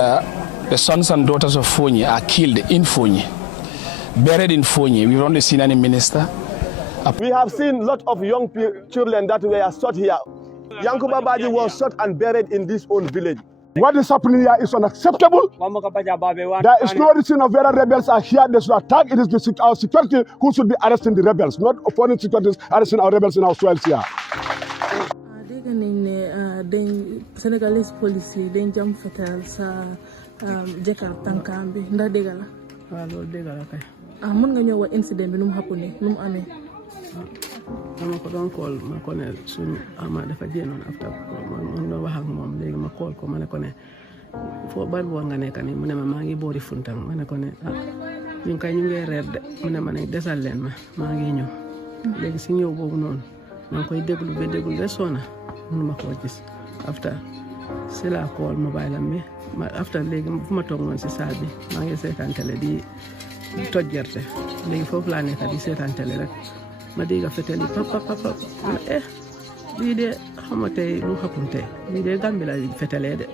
The sons and daughters of Foni are killed in Foni, buried in Foni. We've only seen any minister. We have seen a lot of young children that were shot here. Yankuba Baji was shot and buried in this own village. What is happening here is unacceptable. There is no reason of whether rebels are here. They should attack. It is our security who should be arresting the rebels, not foreign securities arresting our rebels in our soils here. Senegalese policy dañ jam fetal sa jekar tankambi ndax degala wa lo degala kay mën nga ñëw wax incident bi num happen num amé dama ko don call ma ko ne suñu ama dafa jénon after man no wax ak mom légui ma call ko mané ko ne fo ban wo nga nekk ni mu ne ma ngi boori funtang mané ko ne ñu kay ñu ngi reer de mu ne ma ne desal leen ma ngi ñëw légui ci ñëw bobu non ma koy déglu be sona mënuma ko gis after c'est la call mobile am bi after léegi fu ma toog noonu si saal bi maa ngi seetaan télé di tojjerte léegi foofu laa nekk di seetaan télé rek ma dégg fetel yi pap lii de xama tey lu xappun tey lii de Gambie la fetelee de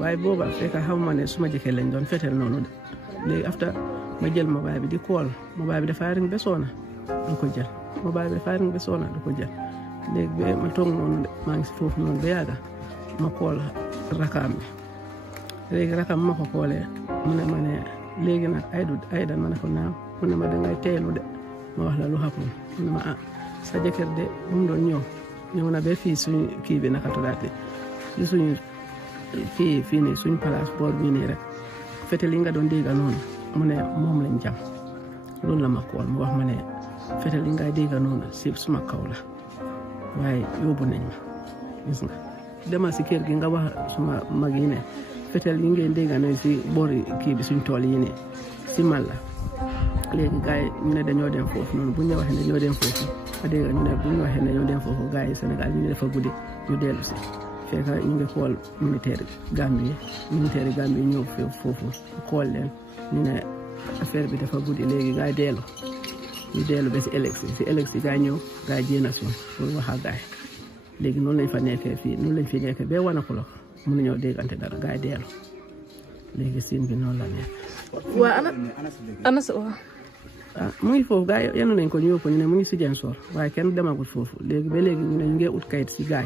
waaye booba fekk xamuma ne suma jëkkee lañ doon fetel noonu de léegi after ma jël mobile bi di call mobile bi dafa ring ba soona du ko jël mobile bi dafa ring ba soona du ko jël léegi ba ma toog noonu de maa ngi si foofu noonu ba yàgga ma kool rakam bi léegi rakam ma ko koolee mu ne ma ne léegi nag ayda ma ne ko naam mu ne ma dangay teelu de ma wax la lu xappul mu ne ma sa jëkkër de bu mu doon ñëw na ba fii suñu kii bi naka tuddaati ci suñu fii nii suñu place boor bii nii rek fetel yi nga doon dégga noonu mu ne moom lañ jam loolu la ma kool mu wax ma ne fetel yi nga dégga noonu si suma kaw la waaye yóbbu nañ ma gis nga demal si kër gi nga wax suma mag yi ne fetel yi ngeen dégg ne si boori kii bi suñ tool yi ne si mal la léegi gars yi ñu ne dañoo dem foofu noonu bu ñu waxee ne dañoo dem foofu ma dégg ñu ne bu ñu waxee ne dañoo dem foofu gars yi Sénégal ñu ne dafa guddi ñu dellu si fekk ñu ngi xool militaire Gambie ñëw foofu xool leen ñu ne affaire bi dafa guddi léegi gars yi ñu dellu ba si élection gars yi ñëw gars yi jéem a suñ pour wax ak gars yi léegi noonu lañ fa nekkee fii noonu lañ fi nekkee ba wane ko la mënuñoo déggante dara gars yi dellu léegi siin bi noonu la nekk. waa ana sa waa. mu ngi foofu gars yi yenu nañ ko ñu yóbbu ko ñu ne mu ngi si Ziguinchor waaye kenn demagul foofu léegi ba léegi ñu ne ñu ngi ut kayit si gars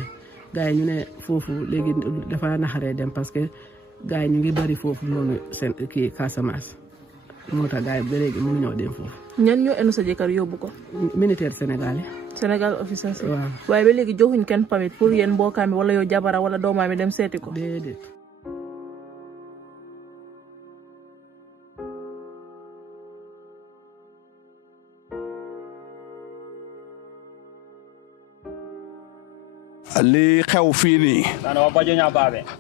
yi ñu ne foofu léegi dafa naxaree dem parce que gars yi ñu ngi bari foofu noonu seen kii Casamance moo tax gars yi ba léegi mënuñoo dem foofu. ñan ñoo enu sa jëkkër yóbbu ko. militaire Sénégal yi. Sénégal officier si. waaw waaye ba léegi joxuñ kenn pamit pour yéen mbokkaam wala yow jabara wala doomaam dem seeti ko. déedéet. li xew fii nii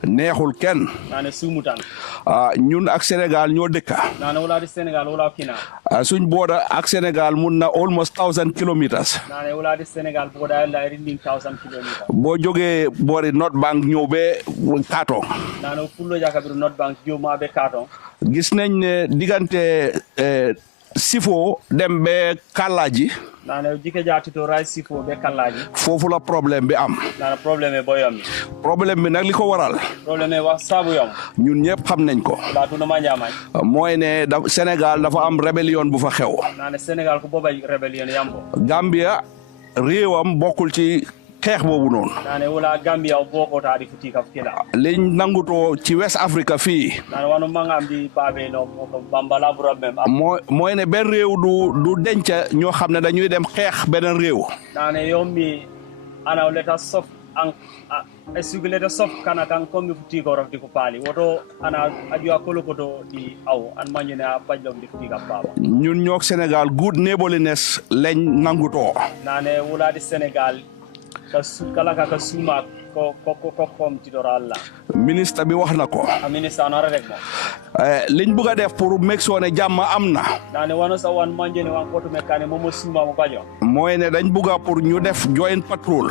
neexul kenn ñun ak Sénégal ñoo dëkka suñ booda ak Sénégal mun na almost 1000 kilometers boo jógee boori North Bank ñëw be Kartong gis nañ ne diggante Sifo dem be Kalaji foofu la problème bi am problème bi nag li ko waral ñun ñëpp xam nañ ko mooy ne Sénégal dafa am rébellion bu fa xew Gambia réewam bokkul ci xeex boobu noonu liñ nangutoo ci West Africa fii mooy ne benn réew du denca ñoo xam ne dañuy dem xeex beneen réew ñun ñook Sénégal good neighborliness lañ nangutoo ministre bi wax na ko liñ bëgg a def pour make sure ne jàmm am na mooy ne dañ bëgg a pour ñu def joint patrol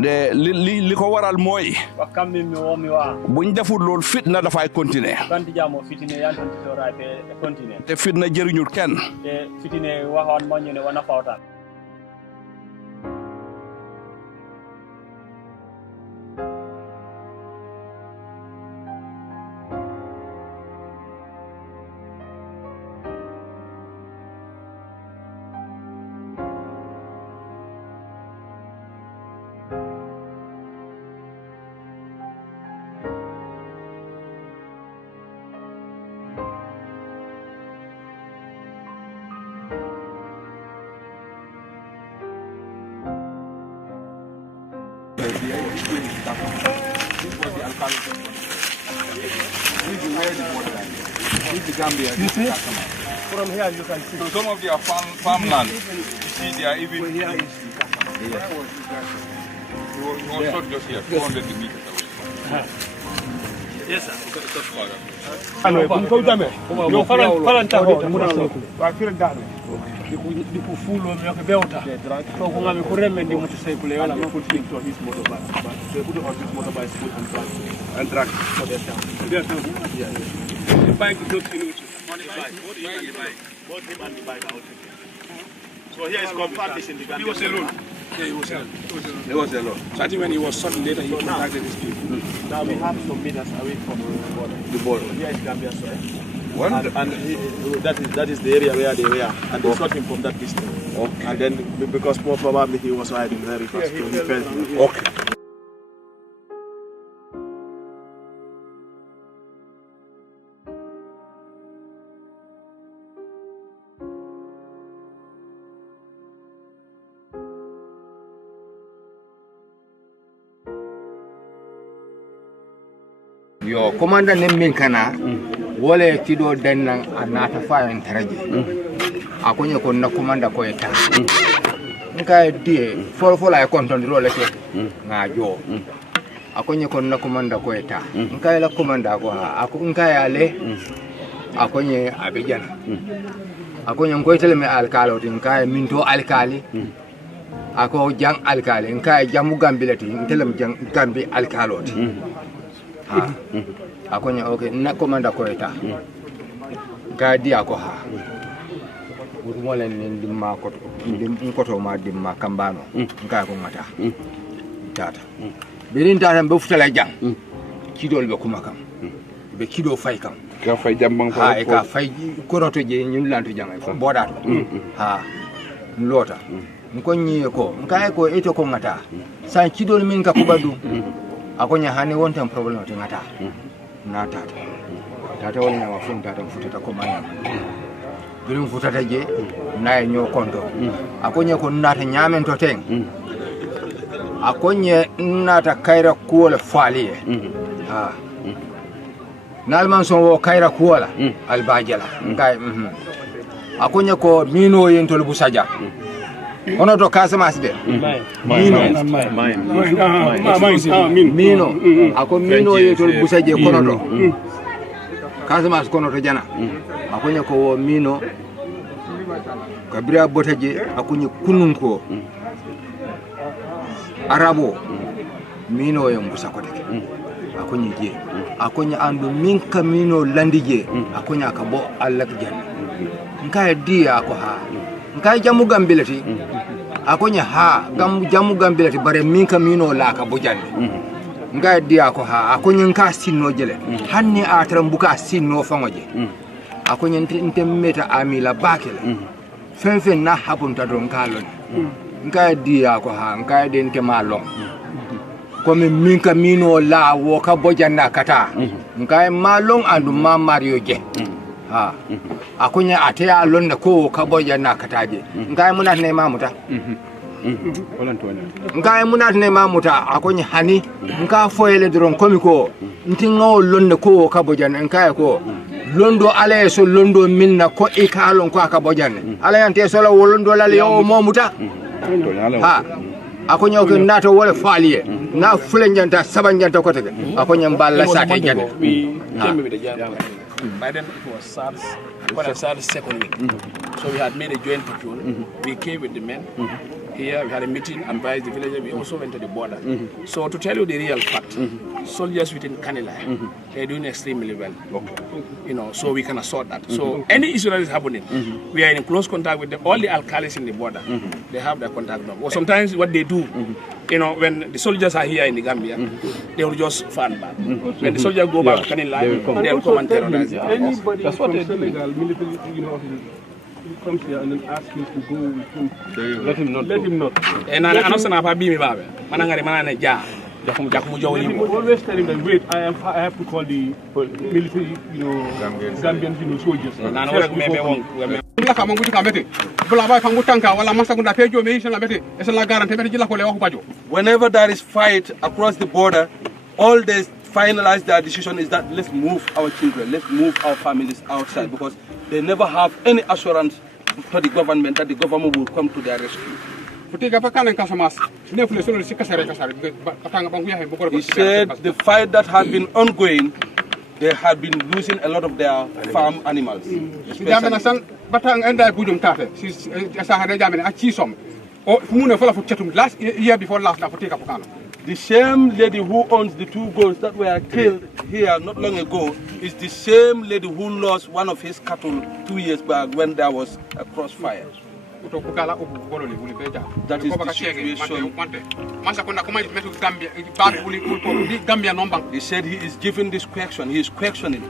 de li ko waral mooy buñ deful loolu fitna dafay continuer te fitna jëriñul kenn Gambia, this was the Alcalá. This is where the border is. This is the Gambia. This is Casamance. From here you can see. So some of their farmland, you see they are even here. It was shot just here, 400 meters away. Yes, sir. So here is compact in the Gambia. He was alone. Yeah, he was alone. So I think when he was shot later, he contacted his people. Now we have some meters away from the border. Here is Gambia soil. That is the area where they were, and they shot him from that distance. Okay. And then because more probably he was hiding very fast, so he fell. Okay. Yo commander ne min kana wole tido denna anata fa en taraji akonye ko na commander ko eta nka die for la control le ke nga jo akonye ko na commander ko eta nka la commander ko nka ya le akonye abijana akonye ko tele me alkalo tin nka minto alkali ako jang alkali nka jamu gambilati ntelem jang gambi alkaloti akonya okay na komanda ko eta gadi ako ha mo len ndim ma ko ndim ko to ma dim ma kambano nka ko mata tata birin tata be futala jang kidol be kuma kam be kido fay kam Ka fay jambang ko ha e ka fay ko roto je ñun lantu jang fo bodat ha lota ko nyi ko nka ko eto ko ngata san kidol min ka ko badu akonya hani wonten problem to ngata na tata woni na wafun tata futata ko manya birum futata je na nyo kondo akonya ko nata nyamen to ten akonya nata kaira kuola faliye ha nalman so wo kaira kuola albajala ngai akonya ko mino yentol busaja ono to Casamance de mino ako mino yetol busaje kono to Casamance kono to jana akonya ko mino kabira botaje akonya kunun ko arabo mino yo mbusa ko take akonya je akonya andu minka mino landije akonya ka bo Allah ka janna nka dia ko ha nka jamu gambilati akonya ha jamu gambilati bare minka mino la ka bojande nga dia ko ha akonya nka sinno jele hanni atram buka sinno fangoje akonya ntem meta amila bakela fen na habunta don kalon nga dia ko ha nka den te malon comme minka mino la wo ka bojanda kata nka malon andu ma mario je ha akonya ateya londa ko kaboja na kataje ngai munat ne mamuta ngai munat ne mamuta akonya hani nka foyele dron komiko ntingo londa ko kaboja nkai ko londo ale so londo minna ko ikalon ko kaboja ala yante so la londo la yo momuta ha akonya ko nato wala faliye na fulenjanta sabanjanta ko tege akonya mballa sate jande By then it was SARS, SARS second week. So we had made a joint patrol. We came with the men. Here we had a meeting and by the village we also went to the border. So to tell you the real fact, soldiers within Kanila, they're doing extremely well. You know, so we can assort that. So any issue that is happening, we are in close contact with all the alcalis in the border. They have their contact number. Or sometimes what they do, you know, when the soldiers are here in the Gambia, they will just fan back. When the soldiers go back to Kanila, they will come and terrorize. That's what they do. Military, you know, he comes here and then asks him to go with him. Let him not. And I know some of our baby, manangari manane ja. Always tell him that wait, I have to call the military, Gambian, soldiers. Whenever there is fight across the border, all they finalize their decision is that let's move our children, let's move our families outside, because they never have any assurance to the government that the government will come to their rescue. He said the fight that had been ongoing, they had been losing a lot of their farm animals. Last year before last, the same lady who owns the 2 goats that were killed here not long ago is the same lady who lost one of his cattle 2 years back when there was a crossfire. That is the situation. He said he is giving this question, he is questioning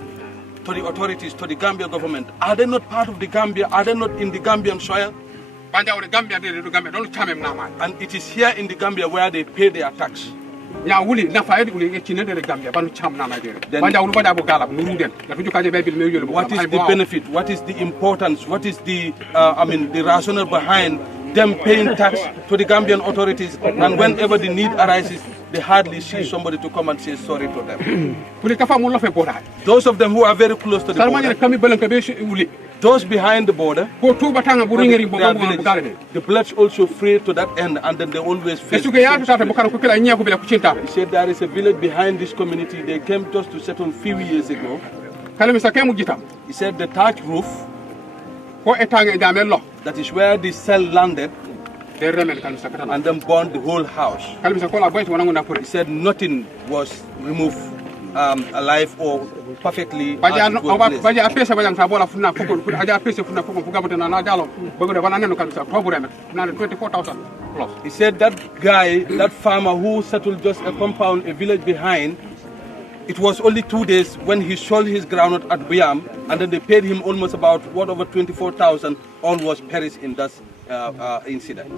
to the authorities, to the Gambia government. Are they not part of the Gambia? Are they not in the Gambian soil? And it is here in the Gambia where they pay their tax. Then what is the benefit? What is the importance? What is the the rationale behind them paying tax to the Gambian authorities, and whenever the need arises, they hardly see somebody to come and say sorry to them? Those of them who are very close to the border, those behind the border, the bloods also free to that end, and then they always face. He said there is a village behind this community. They came just to settle a few years ago. He said the thatch roof, that is where the cell landed, and then burned the whole house. He said nothing was removed alive or perfectly as it was placed. He said that guy, that farmer who settled just a compound, a village behind, it was only 2 days when he sold his groundnut at Biam, and then they paid him almost about over 24,000. All was perished in that incident.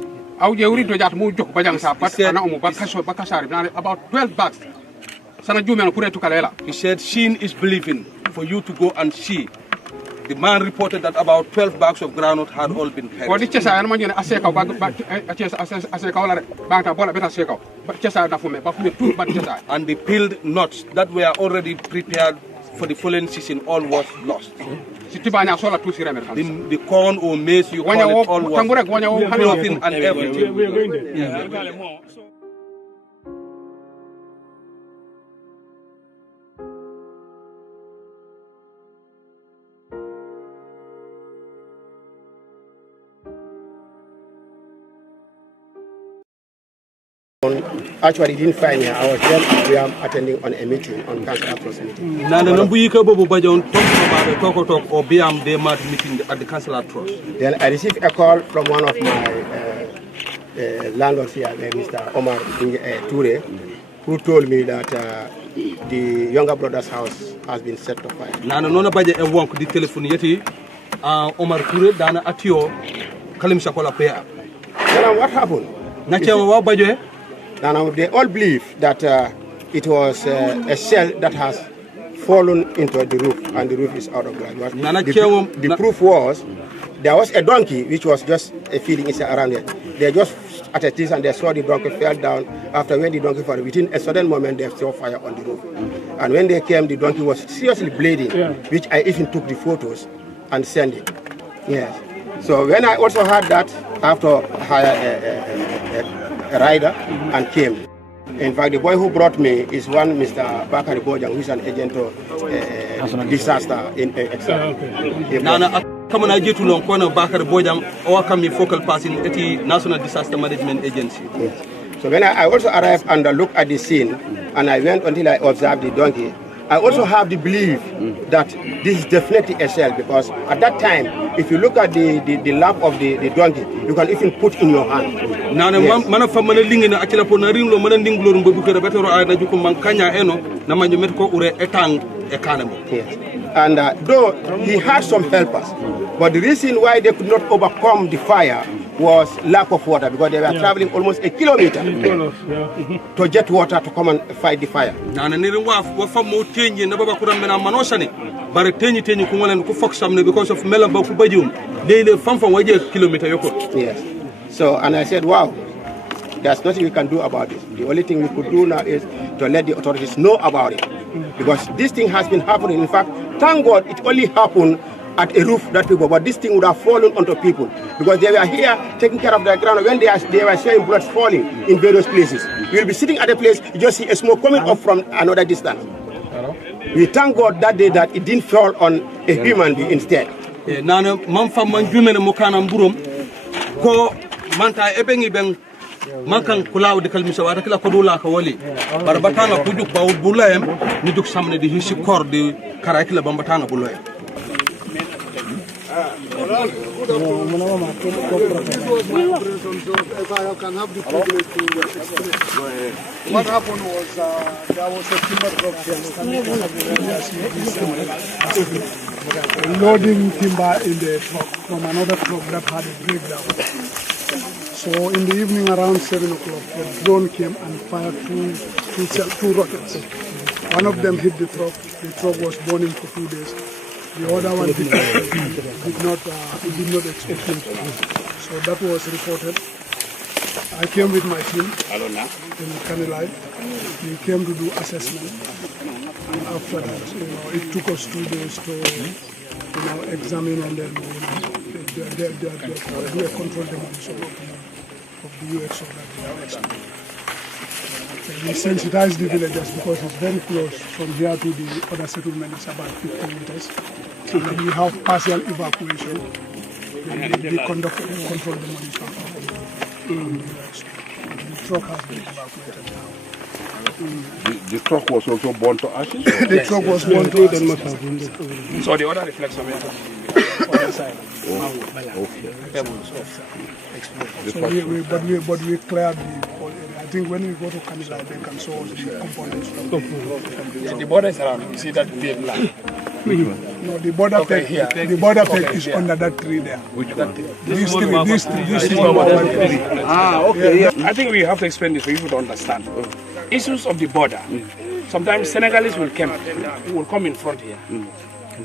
About 12 bucks. He said, seeing is believing. For you to go and see. The man reported that about 12 bags of groundnut had all been perished. And the peeled nuts that were already prepared for the following season, all was lost. The corn or maize, you call it, all was clothing and everything. Actually, didn't find here. I was there. We are attending on a meeting, on council approach meeting. Then I received a call from one of my landlords here, Mr. Omar Toure, who told me that the younger brother's house has been set to fire. Omar Toure dana atio kalim sakola pea. Then what happened? Now they all believe that it was a shell that has fallen into the roof, and the roof is out of ground. The proof was there was a donkey which was just feeding inside around it. They just at a distance and they saw the donkey fell down. After when the donkey fell, within a sudden moment they saw fire on the roof. And when they came, the donkey was seriously bleeding, which I even took the photos and sent it. Yes. So when I also heard that, after hire a rider and came. In fact, the boy who brought me is one Mr. Bakari Bojang, who is an agent of disaster in Come on, I get to long corner Bakari Bojang or come focal person at the National Disaster Management Agency. Yes. So when I also arrived and looked at the scene, and I went until I observed the donkey, I also have the belief that this is definitely a shell, because at that time, if you look at the lap of the donkey, you can even put in your hand. Yes. And though he had some helpers, but the reason why they could not overcome the fire was lack of water because they were traveling almost a kilometer to get water to come and fight the fire. Because of yes. So, and I said, wow, there's nothing we can do about it. The only thing we could do now is to let the authorities know about it. Because this thing has been happening. In fact, thank God it only happened at a roof that people, but this thing would have fallen onto people because they were here taking care of their ground. When they were seeing bullets falling in various places, you will be sitting at a place, you just see a smoke coming up from another distance. We thank God that day that it didn't fall on a human being instead. Mankan kulaw de kalmisa wata kila kodula ka wali barbatana kujuk ba bulayem ni juk samne di hisi kor di karakila bambatana bulayem. If I can have the privilege to explain. What happened was there was a timber truck loading timber in the truck from another truck that had a breakdown. So in the evening around 7 o'clock, the drone came and fired two rockets. One of them hit the truck. The truck was burning for 2 days. The other one did not explode. So that was reported. I came with my team in Kanilai. We came to do assessment. And after that, it took us 2 days to examine and then do a control demolition of the UX of that explode. We sensitized the villagers because it's very close from here to the other settlement. It's about 50 meters. So we have partial evacuation. We conduct control demolition of the truck has been evacuated now. The truck was also burned to ashes? The truck was burned to ashes. So the other reflection on the other side. But we cleared the whole area. I think when we go to Canada, they can show us the components. The border is around. You see that big land? No, the border peg. The border peg is under that tree there. Which one? These three. Ah, okay. Yeah. I think we have to explain this for you to understand. Issues of the border. Sometimes Senegalese will come in front here.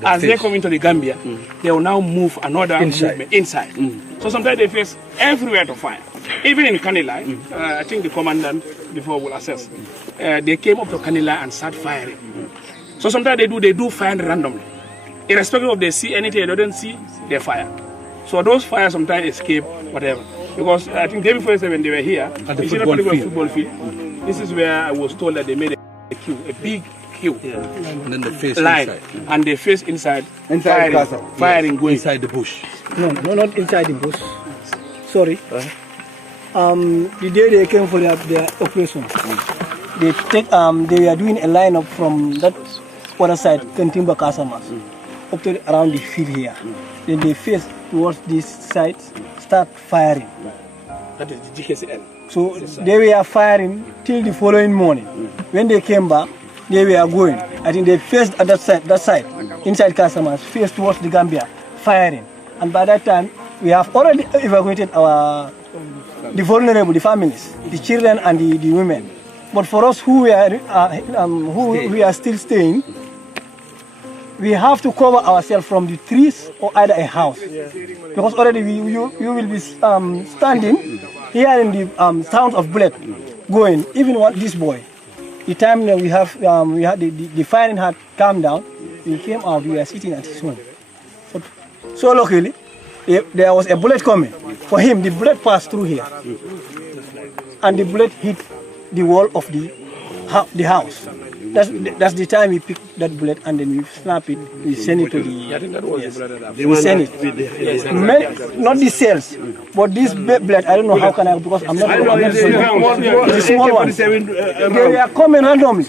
As they come into the Gambia, they will now move another movement inside. So sometimes they face everywhere to find. Even in Kanilai, I think the commandant before will assess. They came up to Kanilai and start firing. So sometimes they do fire randomly. Irrespective of they see anything they don't see, they fire. So those fires sometimes escape, whatever. Because I think day before when they were here, at the football field, this is where I was told that they made a queue, a big queue. Yeah. And then they face inside. And they face inside firing going inside the bush. No, not inside the bush. Sorry. The day they came for their operation, they were doing a lineup from that other side, Kentimba Casamance, up to around the field here. Then they face towards this side, start firing. That is the GKCN. So they were firing till the following morning. When they came back, they were going. I think they faced at that side, inside Casamance, faced towards the Gambia, firing. And by that time, we have already evacuated the vulnerable, the families, the children and the women. But for us we are still staying, we have to cover ourselves from the trees or either a house. Because already you will be standing hearing the sound of bullet going. Even this boy, the time that we had the firing had calmed down, we came out, we were sitting at his home. So luckily, there was a bullet coming. For him, the bullet passed through here. And the bullet hit the wall of the house. That's the time we picked that bullet and then we snap it, we send it to the... I think that was the bullet. We send it. Not the cells, but this bullet, I don't know how can I, because I'm not... The small ones. They are coming randomly.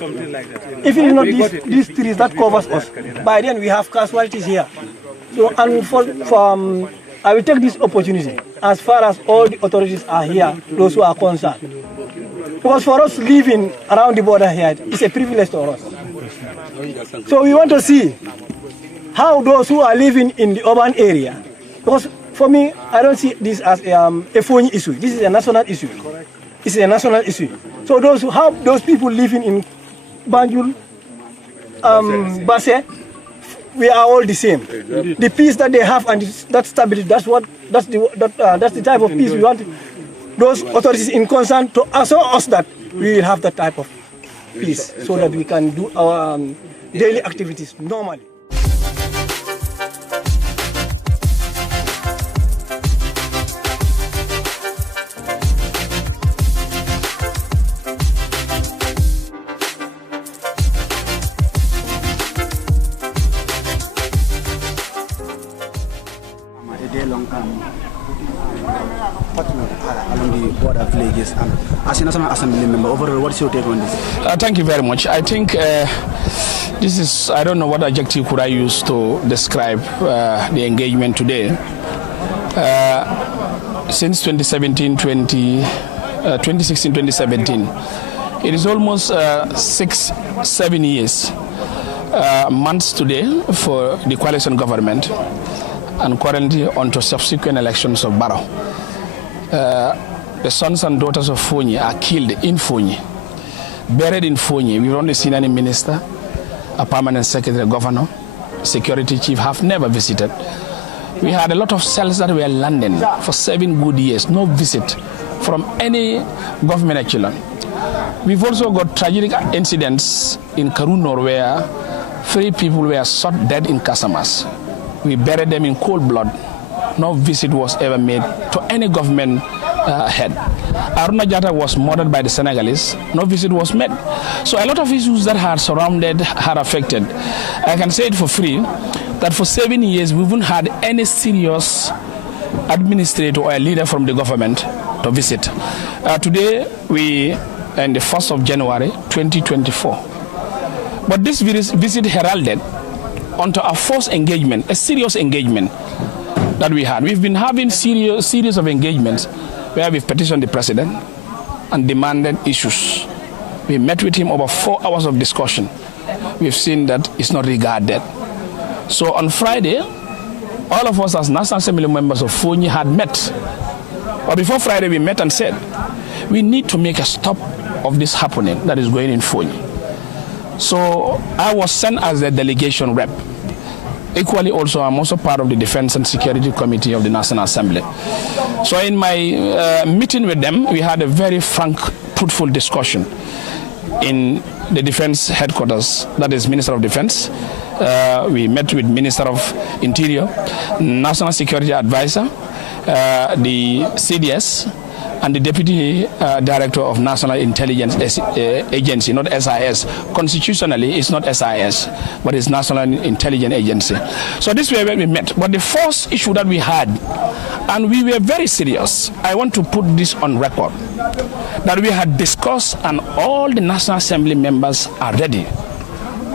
If it is not these trees that covers us, by then we have casualties here. So, and I will take this opportunity, as far as all the authorities are here, those who are concerned. Because for us living around the border here, it's a privilege to us. So we want to see how those who are living in the urban area, because for me, I don't see this as a Foni issue. This is a national issue. Correct. It's a national issue. So those people living in Banjul, Basse, we are all the same. The peace that they have and that stability, that's the type of peace we want. Those authorities in concern to assure us that we will have that type of peace so that we can do our daily activities normally. Along the border villages, and as a National Assembly member, overall, what's your take on this? Thank you very much. I think this is, I don't know what adjective could I use to describe the engagement today. Since 2016-2017, it is almost 6-7 years, months today for the coalition government, and currently onto subsequent elections of Barrow. The sons and daughters of Foni are killed in Foni, buried in Foni. We've only seen any minister, a permanent secretary, governor, security chief have never visited. We had a lot of cells that were landing for 7 good years, no visit from any government echelon. We've also got tragic incidents in Karunor where 3 people were shot dead in Casamance. We buried them in cold blood. No visit was ever made to any government head. Aruna Jata was murdered by the Senegalese. No visit was made. So a lot of issues that had surrounded, had affected. I can say it for free, that for 7 years we haven't had any serious administrator or a leader from the government to visit. Today we are in the 1st of January 2024. But this visit heralded onto our first engagement, a serious engagement that we had. We've been having series of engagements where we've petitioned the president and demanded issues. We met with him over 4 hours of discussion. We've seen that it's not regarded. So on Friday, all of us as National Assembly members of Foni had met. But before Friday, we met and said, we need to make a stop of this happening that is going in Foni. So I was sent as a delegation rep. Equally also, I'm also part of the Defense and Security Committee of the National Assembly. So in my meeting with them, we had a very frank, truthful discussion in the Defense headquarters, that is Minister of Defense. We met with Minister of Interior, National Security Advisor, the CDS, and the Deputy Director of National Intelligence Agency, not SIS. Constitutionally, it's not SIS, but it's National Intelligence Agency. So this way we met. But the first issue that we had, and we were very serious, I want to put this on record, that we had discussed and all the National Assembly members are ready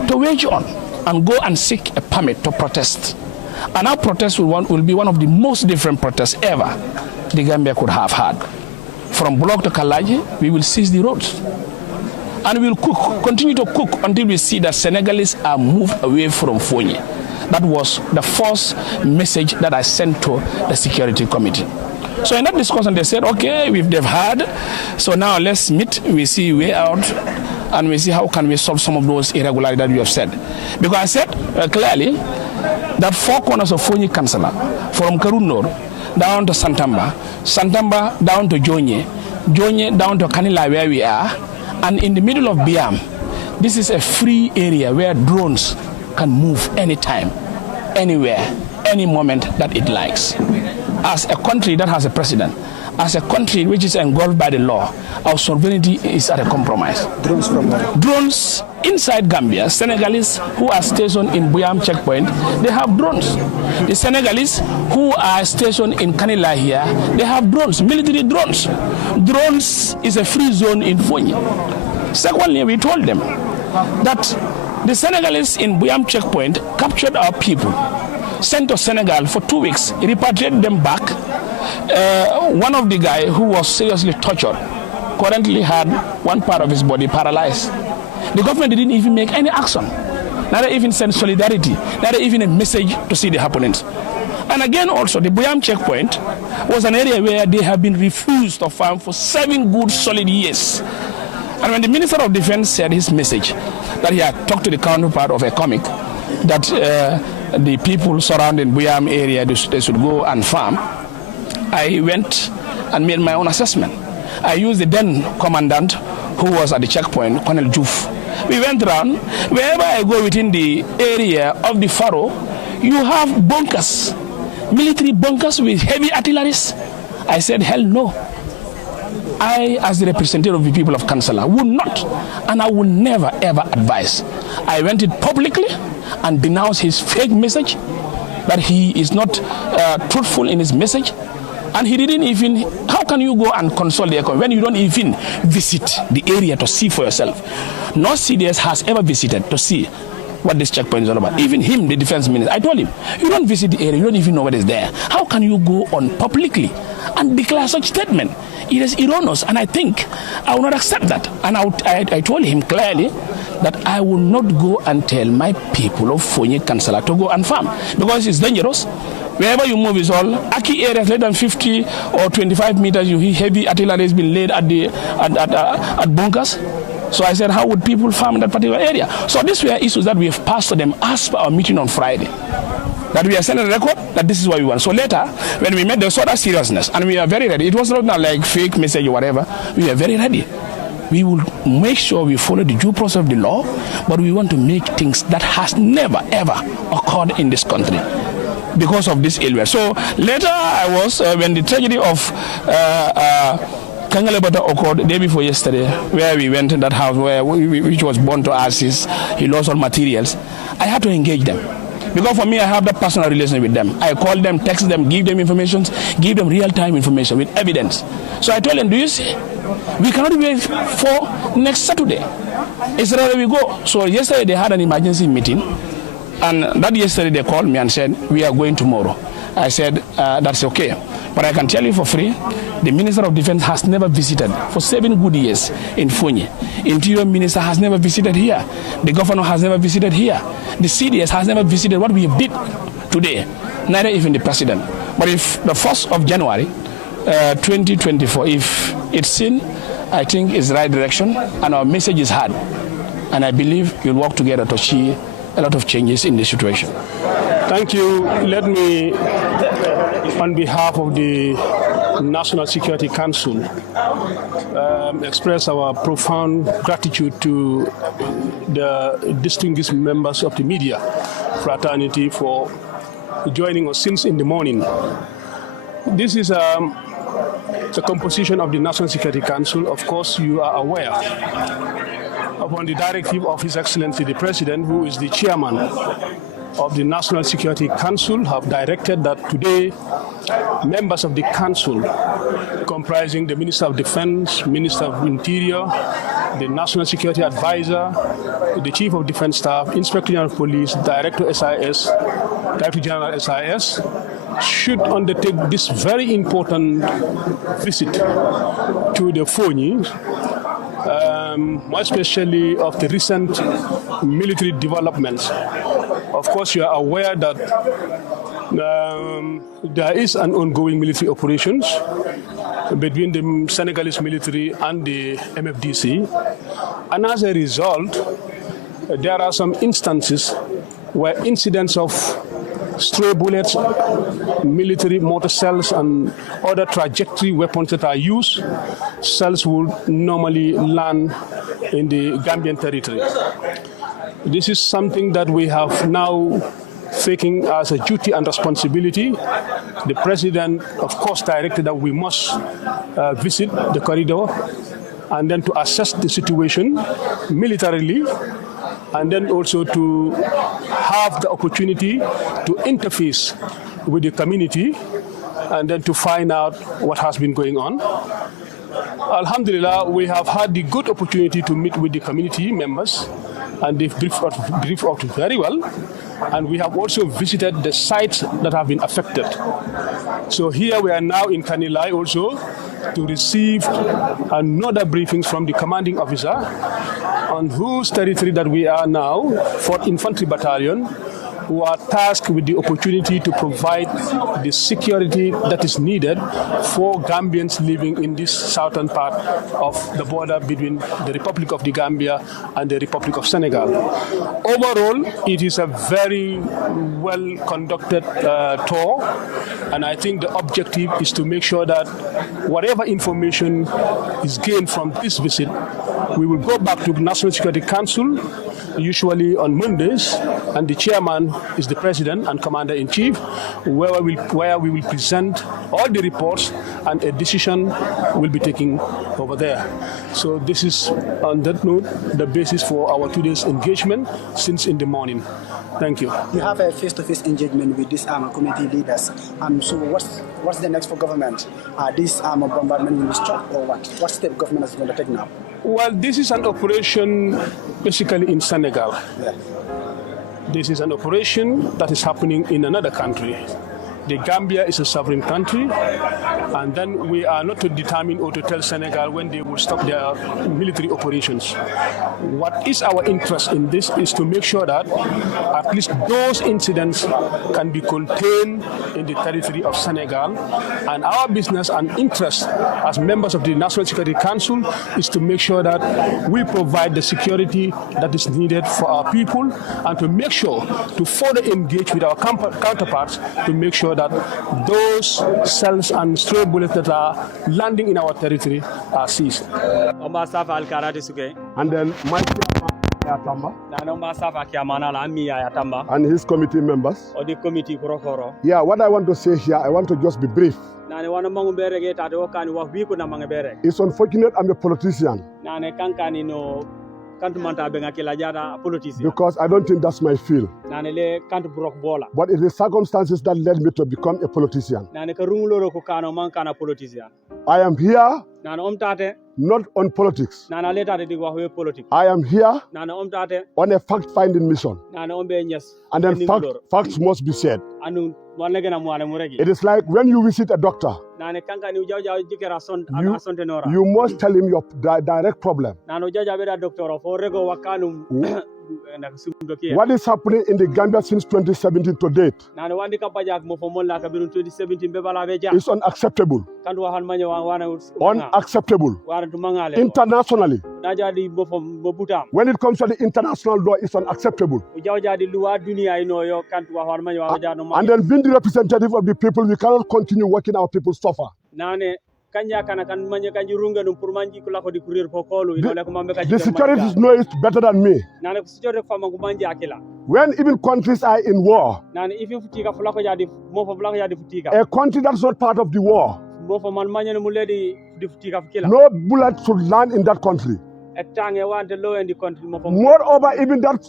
to wage on and go and seek a permit to protest. And our protest will be one of the most different protests ever the Gambia could have had. From Block to Kalaji, we will seize the roads. And we will continue to cook until we see that Senegalese are moved away from Foni. That was the first message that I sent to the Security Committee. So in that discussion, they said, okay, they've had, so now let's meet, we see way out, and we see how can we solve some of those irregularities that you have said. Because I said clearly that 4 corners of Foni Councillor, from Karunor down to Santamba, Santamba down to Jonye, Jonye down to Kanila where we are, and in the middle of Biam, this is a free area where drones can move anytime, anywhere, any moment that it likes. As a country that has a president, as a country which is engulfed by the law, our sovereignty is at a compromise. Drones from where? Drones inside Gambia. Senegalese who are stationed in Buyam checkpoint, they have drones. The Senegalese who are stationed in Kanila here, they have drones, military drones. Drones is a free zone in Foni. Secondly, we told them that the Senegalese in Buyam checkpoint captured our people, sent to Senegal for 2 weeks, repatriated them back. One of the guys who was seriously tortured currently had one part of his body paralyzed. The government didn't even make any action, neither even send solidarity, neither even a message to see the happenings. And again also, the Buyam checkpoint was an area where they have been refused to farm for 7 good solid years. And when the Minister of Defense said his message, that he had talked to the counterpart of a comic, that the people surrounding Buyam area, they should go and farm, I went and made my own assessment. I used the then commandant who was at the checkpoint, Colonel Juf. We went around. Wherever I go within the area of the furrow, you have bunkers, military bunkers with heavy artilleries. I said, hell no. I, as the representative of the people of Kansala, would not, and I would never ever advise. I went it publicly and denounced his fake message, that he is not truthful in his message. And he didn't even, how can you go and consult the economy when you don't even visit the area to see for yourself? No CDS has ever visited to see what this checkpoint is all about. Even him, the defense minister, I told him, you don't visit the area, you don't even know what is there. How can you go on publicly and declare such statement? It is erroneous, and I think I will not accept that. And I told him clearly that I will not go and tell my people of Foni Kansala to go and farm, because it's dangerous. Wherever you move is all Aki areas less than 50 or 25 meters. You hear heavy artillery has been laid at bunkers. So I said, how would people farm in that particular area? So these were issues that we have passed to them as per our meeting on Friday. That we are sending a record that this is what we want. So later, when we met, there was sort of seriousness, and we are very ready. It was not like fake message or whatever. We are very ready. We will make sure we follow the due process of the law, but we want to make things that has never ever occurred in this country because of this ill will. So later I was, when the tragedy of Kangalebata occurred the day before yesterday, where we went in that house which was burned to ashes, he lost all materials, I had to engage them. Because for me, I have that personal relation with them. I call them, text them, give them information, give them real-time information with evidence. So I told them, do you see? We cannot wait for next Saturday. It's rather we go. So yesterday they had an emergency meeting, and that yesterday they called me and said, we are going tomorrow. I said, that's okay. But I can tell you for free, the Minister of Defense has never visited for 7 good years in Foni. Interior Minister has never visited here. The Governor has never visited here. The CDS has never visited what we did today, neither even the President. But if the 1st of January, 2024, if it's seen, I think it's the right direction, and our message is hard. And I believe we'll work together to see a lot of changes in the situation. Thank you. Let me, on behalf of the National Security Council, express our profound gratitude to the distinguished members of the media fraternity for joining us since in the morning. This is the composition of the National Security Council. Of course, you are aware, upon the directive of His Excellency the President, who is the chairman of the National Security Council, have directed that today members of the council, comprising the Minister of Defense, Minister of Interior, the National Security Advisor, the Chief of Defense Staff, Inspector General of Police, Director SIS, Director General SIS, should undertake this very important visit to the Foni, more especially of the recent military developments. Of course, you are aware that there is an ongoing military operations between the Senegalese military and the MFDC, and as a result, there are some instances where incidents of stray bullets, military mortar cells, and other trajectory weapons that are used, cells would normally land in the Gambian territory. This is something that we have now taken as a duty and responsibility. The President, of course, directed that we must visit the corridor and then to assess the situation militarily, and then also to have the opportunity to interface with the community and then to find out what has been going on. Alhamdulillah, we have had the good opportunity to meet with the community members, and they've briefed out very well. And we have also visited the sites that have been affected. So here we are now in Kanilai also to receive another briefings from the commanding officer on whose territory that we are now, 4th Infantry Battalion, who are tasked with the opportunity to provide the security that is needed for Gambians living in this southern part of the border between the Republic of the Gambia and the Republic of Senegal. Overall, it is a very well conducted tour, and I think the objective is to make sure that whatever information is gained from this visit, we will go back to the National Security Council, usually on Mondays, and the chairman is the president and commander-in-chief, where we will present all the reports and a decision will be taken over there. So this is, on that note, the basis for our today's engagement since in the morning. Thank you. You have a face-to-face engagement with these community leaders. So what's the next for government? This bombardment will stop or what? What step government is going to take now? Well, this is an operation basically in Senegal. Yeah. This is an operation that is happening in another country. The Gambia is a sovereign country, and then we are not to determine or to tell Senegal when they will stop their military operations. What is our interest in this is to make sure that at least those incidents can be contained in the territory of Senegal, and our business and interest as members of the National Security Council is to make sure that we provide the security that is needed for our people, and to make sure to further engage with our counterparts to make sure that those cells and stray bullets that are landing in our territory are seized. And then my and his committee members. Yeah, what I want to say here, I want to just be brief. It's unfortunate I'm a politician. Because I don't think that's my field. But it is circumstances that led me to become a politician. I am here not on politics. I am here on a fact-finding mission. And then facts must be said. It is like when you visit a doctor, you must tell him your direct problem. What is happening in the Gambia since 2017 to date is unacceptable. Unacceptable. Internationally. When it comes to the international law, it's unacceptable. And then being the representative of the people, we cannot continue watching our people suffer. The securities know it better than me. When even countries are in war, a country that's not part of the war, no bullet should land in that country. Moreover, even that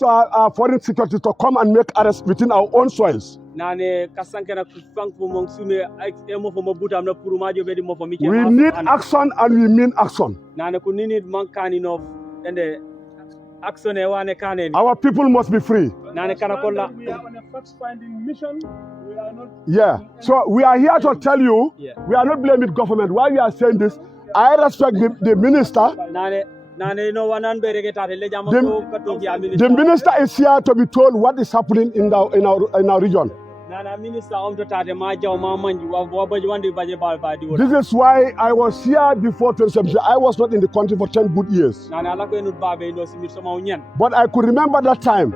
foreign security to come and make arrests within our own soils. We need action, and we mean action. Our people must be free. We are on a fact-finding mission. We are not. Yeah. So we are here to tell you, we are not blaming government. Why we are saying this? I respect the minister. The minister is here to be told what is happening in our region. This is why I was here before 2017. I was not in the country for 10 good years. But I could remember that time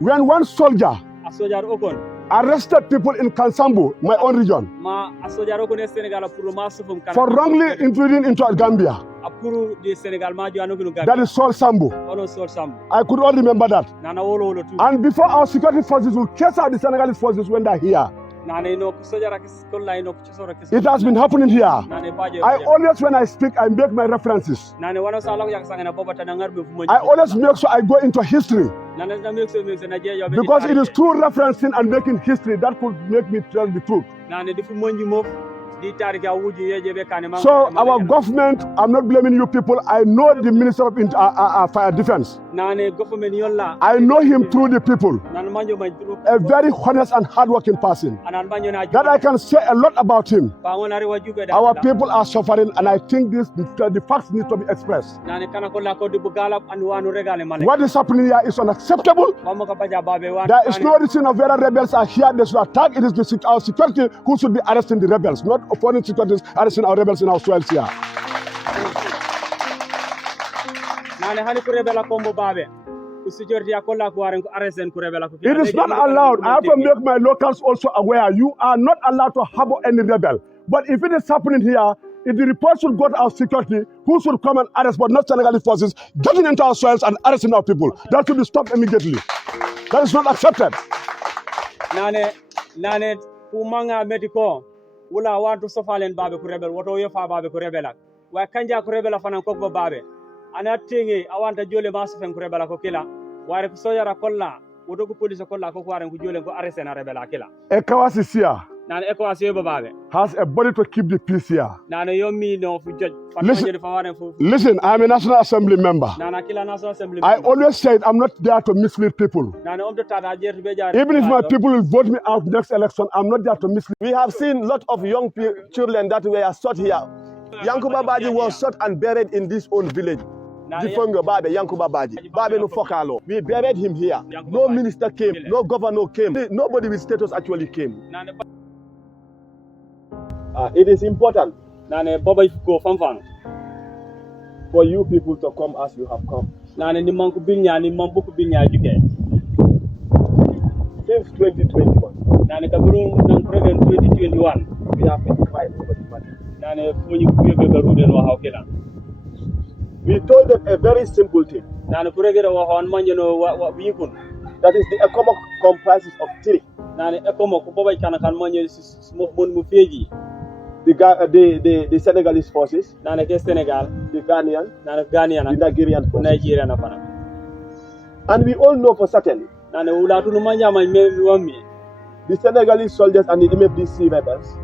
when one soldier arrested people in Kansambu, my own region, for wrongly intruding into Gambia. That is Sol Sambu. I could all remember that. And before our security forces will chase out the Senegalese forces when they're here. It has been happening here. I always, when I speak, I make my references. I always make sure I go into history. Because it is through referencing and making history that could make me tell the truth. So our government, I'm not blaming you people. I know the Minister of Fire Defense. I know him through the people. a very honest and hardworking person. That I can say a lot about him. Our people are suffering, and I think the facts need to be expressed. What is happening here is unacceptable. There is no reason of whether rebels are here. They should attack. It is our security who should be arresting the rebels, not foreign securities arresting our rebels in our soils here. It is not allowed. I have to make my locals also aware. You are not allowed to harbor any rebel. But if it is happening here, if the report should go to our security, who should come and arrest, but not Senegalese forces, getting into our soils and arresting our people. That should be stopped immediately. That is not accepted. Nane kumanga mediko wula wantu sofalen babe ku rebel woto yofa babe ku rebel wa kanja ku rebel fanan ko babe ana tingi awanta jole masu fen ku rebel ko kila ware ko soyara kolla woto ko police kolla ko waren ko jole ko arrest na rebel kila Ekawasi here nane Ekawasi babe has a body to keep the peace here. Nane yomi no fu judge Listen, I am a National Assembly member. I always said I'm not there to mislead people. Even if my people will vote me out next election, I'm not there to mislead. We have seen a lot of young children that were shot here. Yankuba Baji was shot and buried in this own village. Yankuba Baji. We buried him here. No minister came, no governor came. Nobody with status actually came. It is important for you people to come as you have come. Since 2021, we have been quiet over the matter. We told them a very simple thing. That is, the ECOMOG comprises of three. The Senegalese forces, the Ghanaian, the Nigerian forces. And we all know for certain the Senegalese soldiers and the MFDC rebels,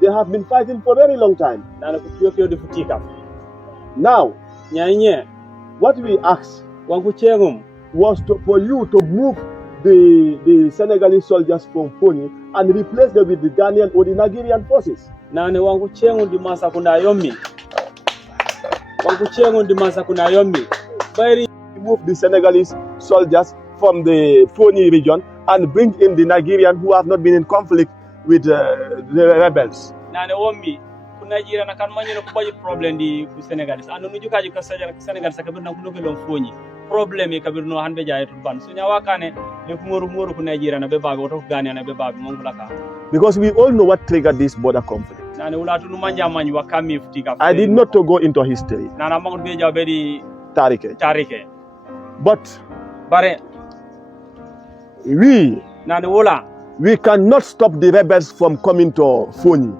they have been fighting for a very long time. Now, what we asked was for you to move the Senegalese soldiers from Foni and replace them with the Ghanaian or the Nigerian forces. Move the Senegalese soldiers from the Foni region and bring in the Nigerian who have not been in conflict with the rebels. Because we all know what triggered this border conflict. I did not to go into history. Tarike. But we cannot stop the rebels from coming to Foni.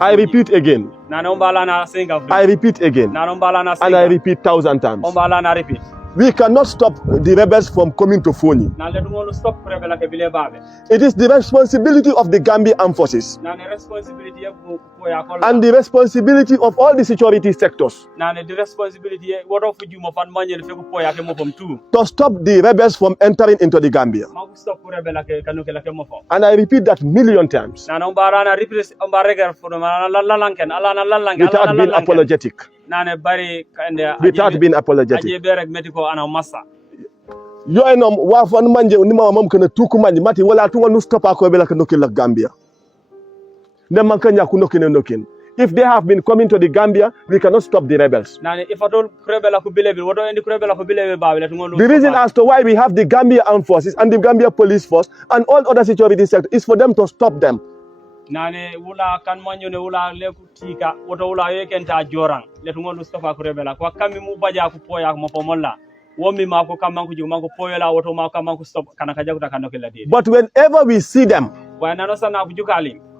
I repeat again. I repeat again. And I repeat 1,000 times. We cannot stop the rebels from coming to Foni. It is the responsibility of the Gambian armed forces and the responsibility of all the security sectors to stop the rebels from entering into the Gambia. And I repeat that million times without being apologetic. Without being apologetic. Yo enom wa fan manje ni mama mam kana tuku manje mati wala tu wonu stop ko bela ka nokil Gambia. Nem man kanya ku nokine nokin. If they have been coming to the Gambia, we cannot stop the rebels. The reason as to why we have the Gambia armed forces and the Gambia police force and all other security sectors is for them to stop them. Nane wula kan manyone wula leku tika woto wula yekenta jorang letu ngolu stofa kurebela kwa kami mubaja kupoya mopomola womi mako kama kuju mako poyola woto mako kama stop kana kaja kutakano kila didi. But whenever we see them,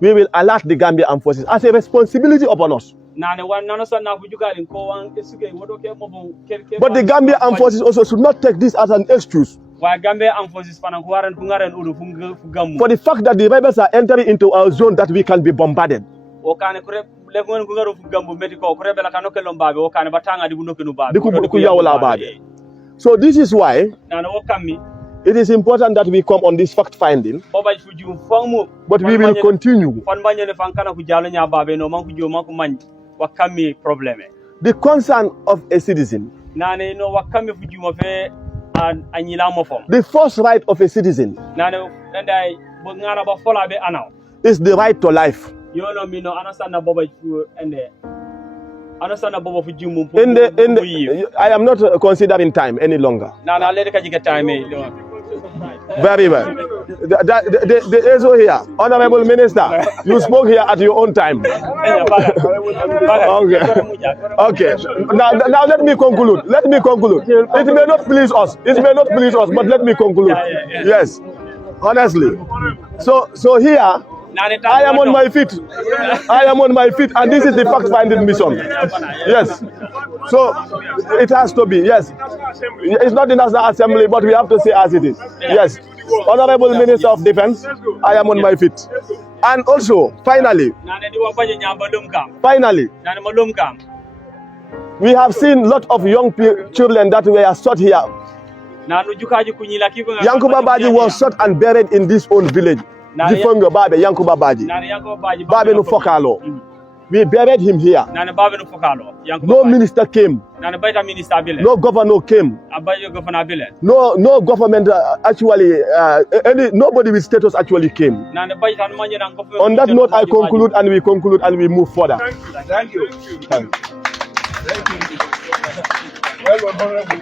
we will alert the Gambia armed forces as a responsibility upon us. But the Gambia armed forces also should not take this as an excuse for the fact that the rebels are entering into our zone that we can be bombarded. lekon ko ngaro gambo meti ko rebela kanoke lombabe o kane batanga di bunoke no babe ku yawla babe. So this is why it is important that we come on this fact finding, but we will continue. The concern of a citizen, the first right of a citizen, is the right to life. I am not considering time any longer. Very well. The ESO here, Honorable Minister, you spoke here at your own time. Okay. Now let me conclude. It may not please us. But let me conclude. Yes. Honestly. So here, I am on my feet. And this is the fact-finding mission. Yes. So it has to be. Yes. It's not the National Assembly, but we have to say as it is. Yes. Honorable Minister of Defense, I am on my feet. And also, finally, we have seen a lot of young children that were shot here. Yankuba Baji was shot and buried in this own village. Jifonga Babe, Yankuba Baji. Babe no Fokalo. We buried him here. No minister came. No governor came. No government actually, nobody with status actually came. On that note, I conclude and we move further. Thank you. Well done, Honorable.